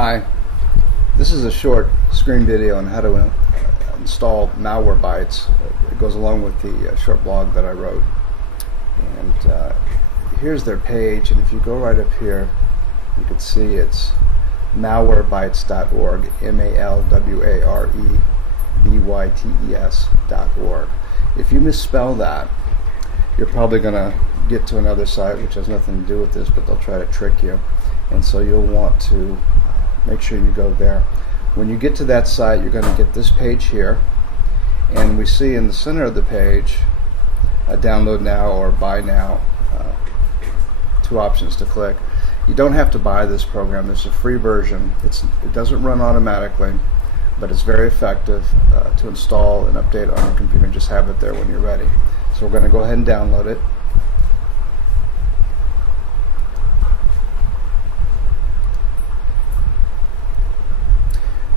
Hi, this is a short screen video on how to install Malwarebytes. It goes along with the short blog that I wrote. And here's their page, and if you go right up here, you can see it's malwarebytes.org, malwarebytes.org. If you misspell that, you're probably going to get to another site which has nothing to do with this, but they'll try to trick you. And so you'll want to make sure you go there. When you get to that site, you're going to get this page here, and we see in the center of the page download now or buy now, two options to click. You don't have to buy this program. There's a free version. It doesn't run automatically, but it's very effective to install and update on your computer. Just have it there when you're ready. So we're going to go ahead and download it.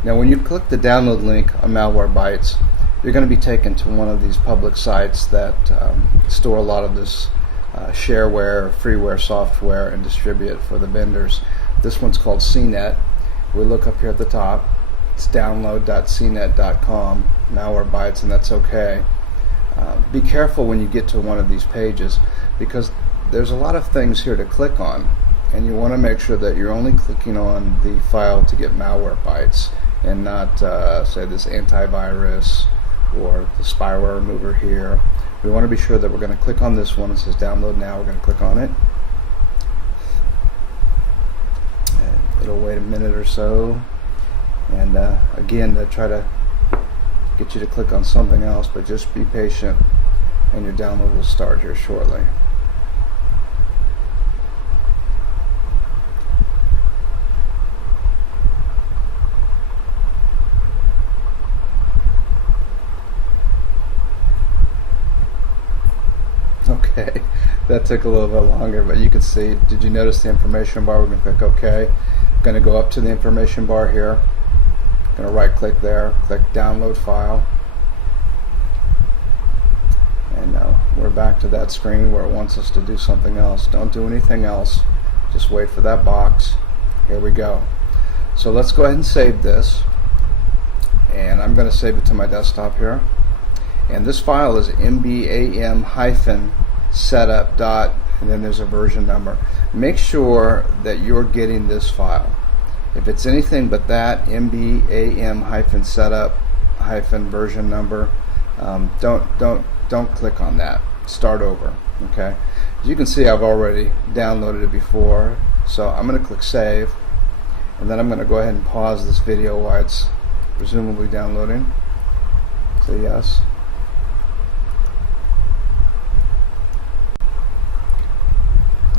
Now when you click the download link on Malwarebytes, you're going to be taken to one of these public sites that store a lot of this shareware, freeware software and distribute it for the vendors. This one's called CNET. We look up here at the top. It's download.cnet.com, Malwarebytes, and that's okay. Be careful when you get to one of these pages, because there's a lot of things here to click on, and you want to make sure that you're only clicking on the file to get Malwarebytes and not say this antivirus or the spyware remover here. We want to be sure that we're going to click on this one. It says download now. We're going to click on it. And it'll wait a minute or so, and again, to try to get you to click on something else, but just be patient and your download will start here shortly. Okay, that took a little bit longer, but you can see, did you notice the information bar? We're going to click OK. I'm going to go up to the information bar here. I'm going to right click there, click download file. And now we're back to that screen where it wants us to do something else. Don't do anything else. Just wait for that box. Here we go. So let's go ahead and save this. And I'm going to save it to my desktop here. And this file is mbam-setup dot, and then there's a version number. Make sure that you're getting this file. If it's anything but that, mbam-setup version number, don't click on that. Start over. Okay. As you can see, I've already downloaded it before, so I'm going to click save, and then I'm going to go ahead and pause this video while it's presumably downloading. Say yes.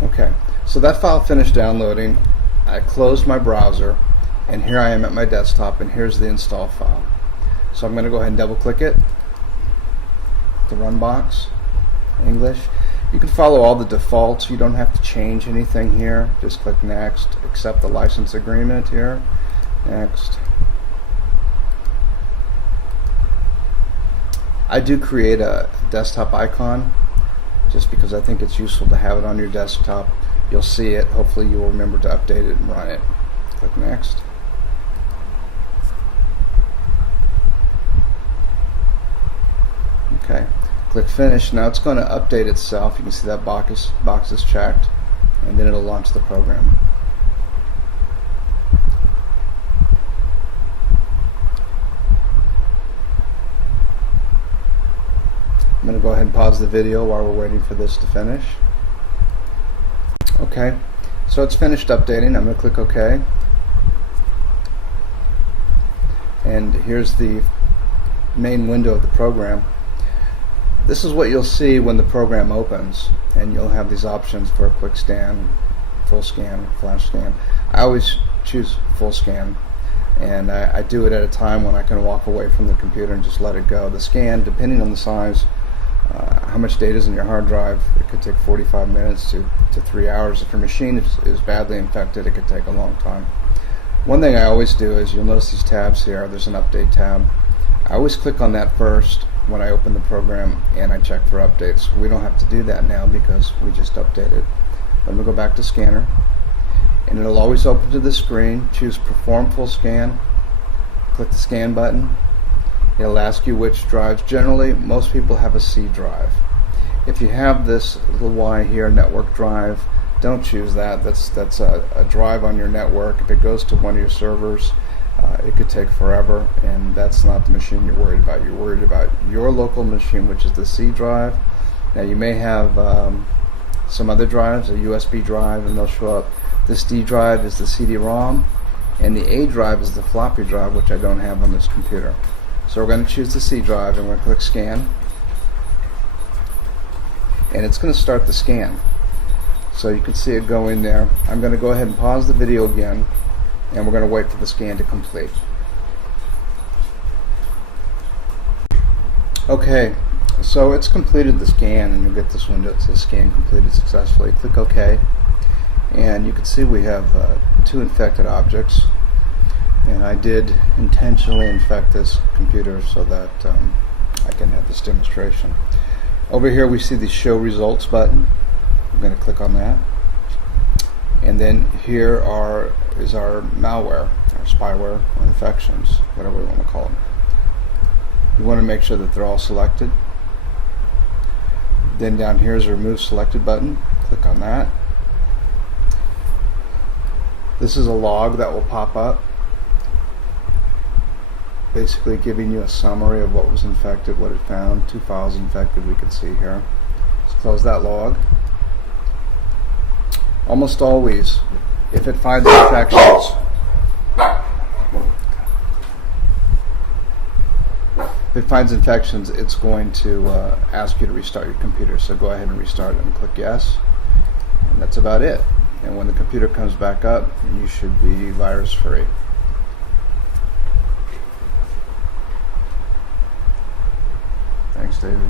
Okay, so that file finished downloading. I closed my browser, and here I am at my desktop, and here's the install file. So I'm going to go ahead and double click it. The run box, English. You can follow all the defaults. You don't have to change anything here. Just click next, accept the license agreement here. Next. I do create a desktop icon just because I think it's useful to have it on your desktop. You'll see it. Hopefully you will remember to update it and run it. Click next. Okay. Click finish. Now it's going to update itself. You can see that box is checked, and then it'll launch the program. I'm going to go ahead and pause the video while we're waiting for this to finish. Okay, so it's finished updating. I'm going to click OK. And here's the main window of the program. This is what you'll see when the program opens, and you'll have these options for a quick scan, full scan, flash scan. I always choose full scan, and I do it at a time when I can walk away from the computer and just let it go. The scan, depending on the size, how much data is in your hard drive, it could take 45 minutes to 3 hours. If your machine is badly infected, it could take a long time. One thing I always do is, you'll notice these tabs here. There's an update tab. I always click on that first when I open the program, and I check for updates. We don't have to do that now because we just updated. Let me go back to scanner, and it'll always open to the screen. Choose Perform Full Scan, click the scan button. It'll ask you which drives. Generally, most people have a C drive. If you have this little Y here, network drive, don't choose that. That's a drive on your network. If it goes to one of your servers, it could take forever, and that's not the machine you're worried about. You're worried about your local machine, which is the C drive. Now you may have some other drives, a USB drive, and they'll show up. This D drive is the CD-ROM, and the A drive is the floppy drive, which I don't have on this computer. So we're going to choose the C drive, and we're going to click Scan, and it's going to start the scan. So you can see it go in there. I'm going to go ahead and pause the video again, and we're going to wait for the scan to complete. Okay, so it's completed the scan, and you'll get this window that says Scan completed successfully. Click OK, and you can see we have 2 infected objects, and I did intentionally infect this computer so that I can have this demonstration. Over here we see the Show Results button. I'm going to click on that, and then here is our malware, our spyware, or infections, whatever we want to call them. You want to make sure that they're all selected. Then down here is a Remove Selected button. Click on that. This is a log that will pop up, basically giving you a summary of what was infected, what it found. 2 files infected, we can see here. Let's close that log. Almost always, if it finds infections, it's going to ask you to restart your computer. So go ahead and restart it and click yes. And that's about it. And when the computer comes back up, you should be virus free. Thanks, David.